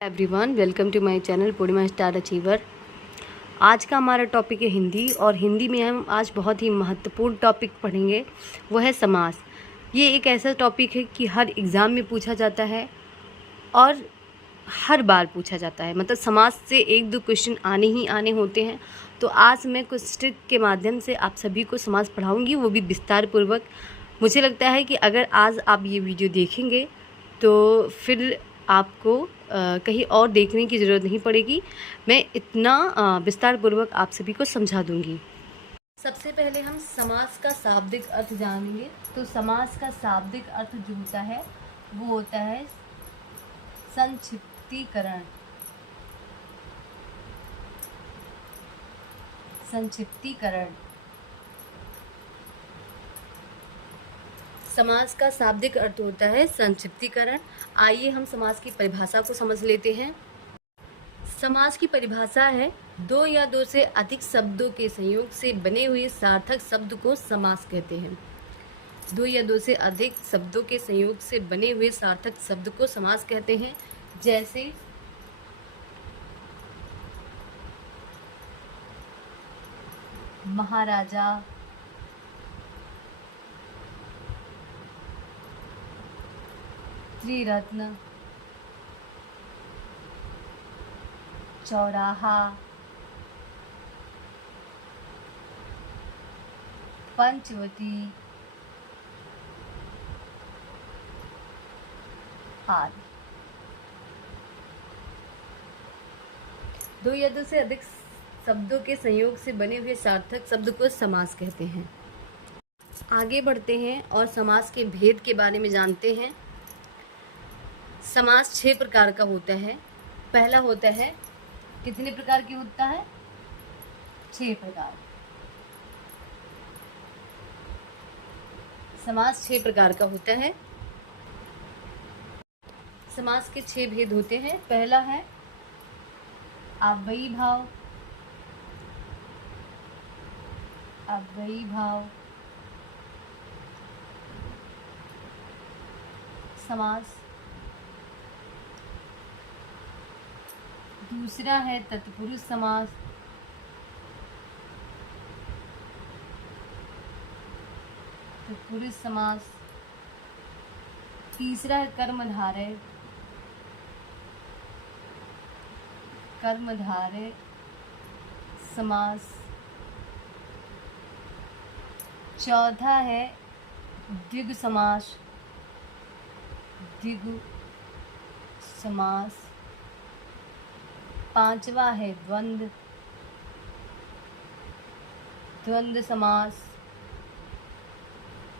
Everyone, welcome to my channel Purnima star achiever. आज का हमारा टॉपिक है हिंदी, और हिंदी में हम आज बहुत ही महत्वपूर्ण टॉपिक पढ़ेंगे, वो है समास। ये एक ऐसा टॉपिक है कि हर एग्ज़ाम में पूछा जाता है और हर बार पूछा जाता है। मतलब समास से एक दो क्वेश्चन आने ही आने होते हैं। तो आज मैं कुछ ट्रिक के माध्यम से आप सभी को समास पढ़ाऊँगी, वो भी विस्तार पूर्वक। मुझे लगता है कि अगर आज आप ये वीडियो देखेंगे तो फिर आपको कहीं और देखने की ज़रूरत नहीं पड़ेगी। मैं इतना विस्तार पूर्वक आप सभी को समझा दूंगी। सबसे पहले हम समास का शाब्दिक अर्थ जानेंगे। तो समास का शाब्दिक अर्थ जो होता है वो होता है संक्षिप्तीकरण। संक्षिप्तीकरण समास का शाब्दिक अर्थ होता है संक्षिप्तीकरण। आइए हम समास की परिभाषा को समझ लेते हैं। समास की परिभाषा है, दो या दो से अधिक शब्दों के संयोग से बने हुए सार्थक शब्द को समास कहते हैं। दो या दो से अधिक शब्दों के संयोग से बने हुए सार्थक शब्द को समास कहते हैं। जैसे महाराजा, त्रिरत्न, चौराहा, पंचवटी आदि। दो या दो से अधिक शब्दों के संयोग से बने हुए सार्थक शब्द को समास कहते हैं। आगे बढ़ते हैं और समास के भेद के बारे में जानते हैं। समास 6 प्रकार का होता है। पहला होता है, कितने प्रकार की होता है? 6 प्रकार। समास 6 प्रकार का होता है। समास के 6 भेद होते हैं। पहला है अव्ययी भाव। अव्ययी भाव समास। दूसरा है तत्पुरुष समास। तत्पुरुष समास। तीसरा है कर्मधारय। कर्मधारय समास। चौथा है द्विगु समास। द्विगु समास। पांचवा है द्वंद्व। द्वंद्व समास।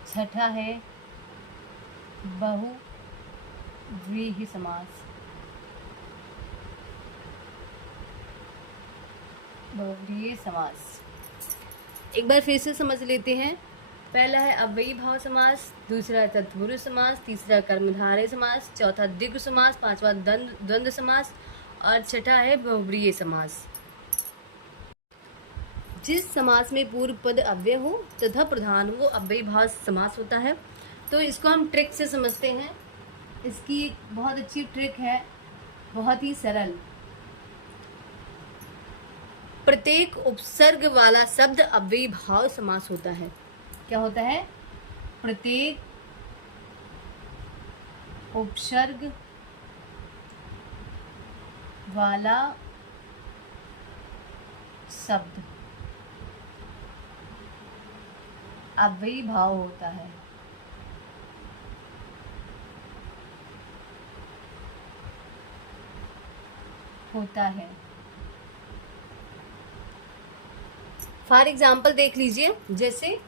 छठा है बहुव्रीहि समास। बहुव्रीहि समास एक बार फिर से समझ लेते हैं। पहला है अव्ययी भाव समास, दूसरा है तत्पुरुष समास, तीसरा कर्मधारय समास, चौथा द्विगु समास, पांचवा द्वंद्व समास और छठा है बहुव्रीहि समास। जिस समास में पूर्व पद अव्यय हो तथा प्रधान हो वो अव्ययी भाव समास होता है। तो इसको हम ट्रिक से समझते हैं। इसकी एक बहुत अच्छी ट्रिक है, बहुत ही सरल। प्रत्येक उपसर्ग वाला शब्द अव्ययी भाव समास होता है। क्या होता है? प्रत्येक उपसर्ग वाला शब्द अव्ययी भाव होता है। फॉर एग्जाम्पल देख लीजिए, जैसे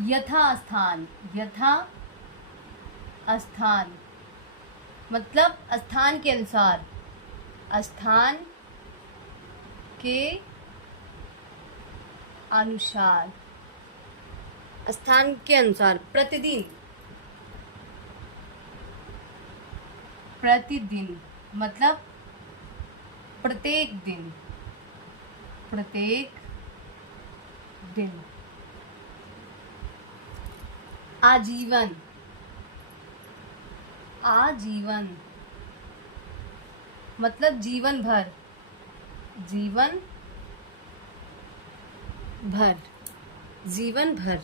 यथा स्थान। यथा स्थान मतलब स्थान के अनुसार। स्थान के अनुसार। स्थान के अनुसार। प्रतिदिन। प्रतिदिन मतलब प्रत्येक दिन। प्रत्येक दिन। आजीवन। आजीवन मतलब जीवन भर, जीवन भर, जीवन भर।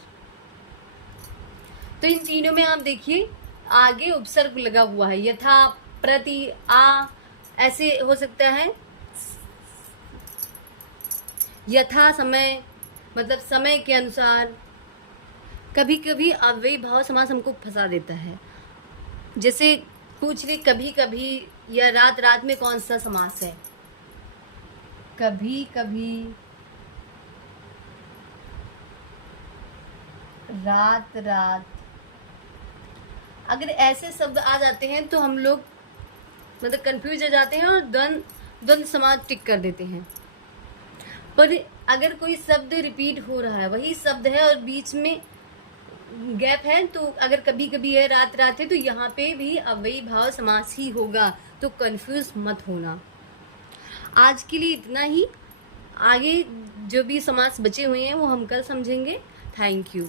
तो इन तीनों में आप देखिए आगे उपसर्ग लगा हुआ है, यथा, प्रति, आ, ऐसे हो सकता है। यथा समय मतलब समय के अनुसार। कभी कभी अव्ययी भाव समास हमको फंसा देता है, जैसे पूछ ले कभी कभी या रात रात में कौन सा समास है। कभी कभी, रात रात, अगर ऐसे शब्द आ जाते हैं तो हम लोग मतलब कंफ्यूज हो जाते हैं और द्वंद्व समास टिक कर देते हैं। पर अगर कोई शब्द रिपीट हो रहा है, वही शब्द है और बीच में गैप है, तो अगर कभी कभी है, रात रात है, तो यहाँ पे भी अव्ययी भाव समास ही होगा, तो कंफ्यूज मत होना। आज के लिए इतना ही। आगे जो भी समास बचे हुए हैं वो हम कल समझेंगे। Thank you.